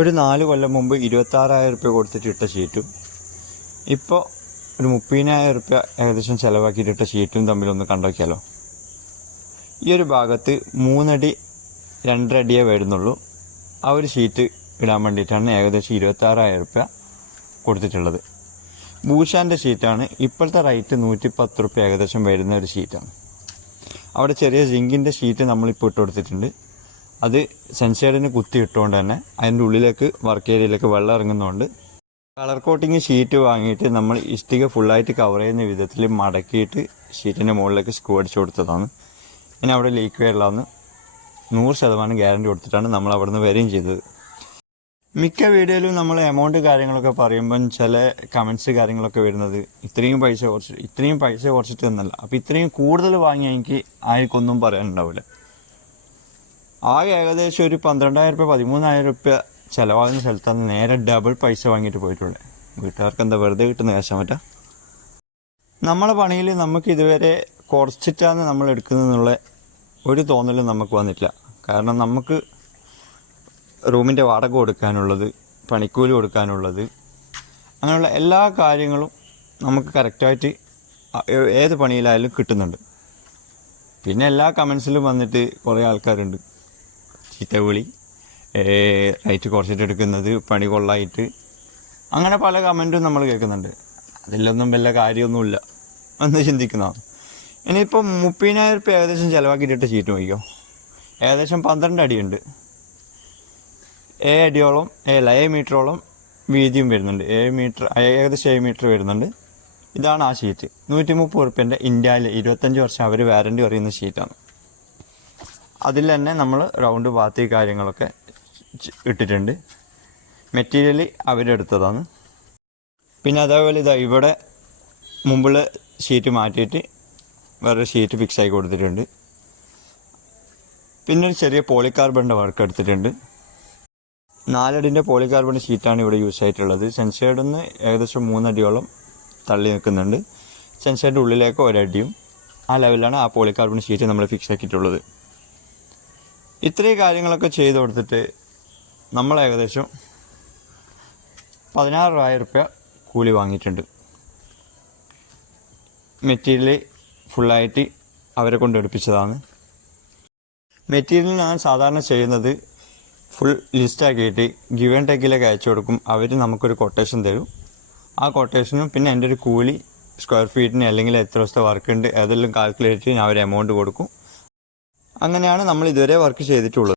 ഒരു നാല് കൊല്ലം മുമ്പ് ഇരുപത്താറായിരം റുപ്യ കൊടുത്തിട്ട് ഇട്ട ഷീറ്റും ഇപ്പോൾ ഒരു മുപ്പതിനായിരം റുപ്യ ഏകദേശം ചിലവാക്കിയിട്ട് ഇട്ട ഷീറ്റും തമ്മിലൊന്ന് കണ്ടോക്കിയാലോ ഈ ഒരു ഭാഗത്ത് മൂന്നടി രണ്ടരടിയേ വരുന്നുള്ളൂ. ആ ഒരു ഷീറ്റ് ഇടാൻ വേണ്ടിയിട്ടാണ് ഏകദേശം ഇരുപത്താറായിരം റുപ്യ കൊടുത്തിട്ടുള്ളത്. ഭൂഷാന്റെ ഷീറ്റാണ് ഇപ്പോഴത്തെ റേറ്റ് നൂറ്റി പത്ത് റുപ്യ ഏകദേശം വരുന്ന ഒരു ഷീറ്റാണ് അവിടെ ചെറിയ ജിങ്കിന്റെ ഷീറ്റ് നമ്മളിപ്പോൾ ഇട്ട് കൊടുത്തിട്ടുണ്ട്. അത് സെൻസേഡിന് കുത്തി ഇട്ടുകൊണ്ട് തന്നെ അതിന്റെ ഉള്ളിലേക്ക് വർക്ക് ഏരിയയിലേക്ക് വെള്ളം ഇറങ്ങുന്നതുകൊണ്ട് കളർ കോട്ടിങ് ഷീറ്റ് വാങ്ങിയിട്ട് നമ്മൾ ഇഷ്ടിക ഫുള്ളായിട്ട് കവർ ചെയ്യുന്ന വിധത്തിൽ മടക്കിയിട്ട് ഷീറ്റിന്റെ മുകളിലേക്ക് സ്ക്രൂ അടിച്ചു കൊടുത്തതാണ്. ഇനി അവിടെ ലീക്ക് വരില്ലാന്ന് നൂറ് ശതമാനം ഗ്യാരണ്ടി കൊടുത്തിട്ടാണ് നമ്മൾ അവിടെ നിന്ന് വരികയും ചെയ്തത്. മിക്ക വീഡിയോയിലും നമ്മൾ എമൗണ്ട് കാര്യങ്ങളൊക്കെ പറയുമ്പം ചില കമൻസ് കാര്യങ്ങളൊക്കെ വരുന്നത് ഇത്രയും പൈസ കുറച്ച് ഇത്രയും പൈസ കുറച്ചിട്ട് എന്നല്ല അപ്പോൾ ഇത്രയും കൂടുതൽ വാങ്ങിയാൽ എനിക്ക് ആർക്കൊന്നും പറയാനുണ്ടാവില്ല. ആകെ ഏകദേശം ഒരു പന്ത്രണ്ടായിരം രൂപ പതിമൂന്നായിരം രൂപ ചിലവാകുന്ന സ്ഥലത്താണ് നേരെ ഡബിൾ പൈസ വാങ്ങിയിട്ട് പോയിട്ടുള്ളത് വീട്ടുകാർക്ക് എന്താ വെറുതെ കിട്ടുന്ന കാശാൻ പറ്റാ നമ്മളെ പണിയിൽ നമുക്ക് ഇതുവരെ കുറച്ചിട്ടാണ് നമ്മൾ എടുക്കുന്നതെന്നുള്ള ഒരു തോന്നലും നമുക്ക് വന്നിട്ടില്ല. കാരണം നമുക്ക് റൂമിന്റെ വാടക കൊടുക്കാനുള്ളത് പണിക്കൂലി കൊടുക്കാനുള്ളത് അങ്ങനെയുള്ള എല്ലാ കാര്യങ്ങളും നമുക്ക് കറക്റ്റായിട്ട് ഏത് പണിയിലായാലും കിട്ടുന്നുണ്ട്. പിന്നെ എല്ലാ കമൻസിലും വന്നിട്ട് കുറേ ആൾക്കാരുണ്ട്. ചീത്തവിളി റൈറ്റ് കുറച്ചിട്ട് എടുക്കുന്നത് പണി കൊള്ളായിട്ട് അങ്ങനെ പല കമന്റും നമ്മൾ കേൾക്കുന്നുണ്ട്. അതിലൊന്നും വല്ല കാര്യമൊന്നുമില്ല. എന്ന് ചിന്തിക്കുന്നതാണ് ഇനിയിപ്പോൾ മുപ്പതിനായിരം റുപ്യ ഏകദേശം ചിലവാക്കിയിട്ടിട്ട് ചീറ്റ് വയ്ക്കോ ഏകദേശം പന്ത്രണ്ട് അടിയുണ്ട്. ഏഴ് അടിയോളം ഏഴ് ഏഴ് മീറ്ററോളം വീതിയും വരുന്നുണ്ട്. ഏഴ് മീറ്റർ ഏകദേശം ഏഴ് മീറ്റർ വരുന്നുണ്ട്. ഇതാണ് ആ ഷീറ്റ് നൂറ്റി മുപ്പത് റുപ്യന്റെ ഇന്ത്യയിൽ ഇരുപത്തഞ്ച് വർഷം അവർ വാറണ്ടി പറയുന്ന ഷീറ്റാണ് അതിൽ തന്നെ നമ്മൾ റൗണ്ട് ബാത്തി കാര്യങ്ങളൊക്കെ ഇട്ടിട്ടുണ്ട്. മെറ്റീരിയൽ അവരെടുത്തതാണ്. പിന്നെ അതേപോലെ ഇതാ ഇവിടെ മുമ്പുള്ള ഷീറ്റ് മാറ്റിയിട്ട് വേറൊരു ഷീറ്റ് ഫിക്സ് ആയി കൊടുത്തിട്ടുണ്ട്. പിന്നെ ഒരു ചെറിയ പോളികാർബണിന്റെ വർക്ക് എടുത്തിട്ടുണ്ട്. നാലടിന്റെ പോളികാർബൺ ഷീറ്റാണ് ഇവിടെ യൂസ് ആയിട്ടുള്ളത്. സെൻസൈഡിൽ നിന്ന് ഏകദേശം മൂന്നടിയോളം തള്ളി നിൽക്കുന്നുണ്ട്. സെൻസൈഡിന്റെ ഉള്ളിലേക്ക് ഒരടിയും ആ ലെവലിലാണ് ആ പോളികാർബൺ ഷീറ്റ് നമ്മൾ ഫിക്സ് ആക്കിയിട്ടുള്ളത്. ഇത്രയും കാര്യങ്ങളൊക്കെ ചെയ്തു കൊടുത്തിട്ട് നമ്മൾ ഏകദേശം പതിനാറായിരം റുപ്യ കൂലി വാങ്ങിയിട്ടുണ്ട്. മെറ്റീരിയൽ ഫുള്ളായിട്ട് അവരെ കൊണ്ട് എടുപ്പിച്ചതാണ്. മെറ്റീരിയൽ ഞാൻ സാധാരണ ചെയ്യുന്നത് ഫുൾ ലിസ്റ്റാക്കിയിട്ട് ഗിവ് ടേക്കിലേക്ക് അയച്ചു കൊടുക്കും. അവർ നമുക്കൊരു കൊട്ടേഷൻ തരും. ആ കൊട്ടേഷനും പിന്നെ എന്റെ ഒരു കൂലി സ്ക്വയർ ഫീറ്റിന് അല്ലെങ്കിൽ എത്ര ദിവസത്തെ വർക്ക് ഉണ്ട് ഏതെല്ലാം കാൽക്കുലേറ്റ് ചെയ്ത് ഞാൻ അവർ എമൗണ്ട് കൊടുക്കും. അങ്ങനെയാണ് നമ്മൾ ഇതുവരെ വർക്ക് ചെയ്തിട്ടുള്ളത്.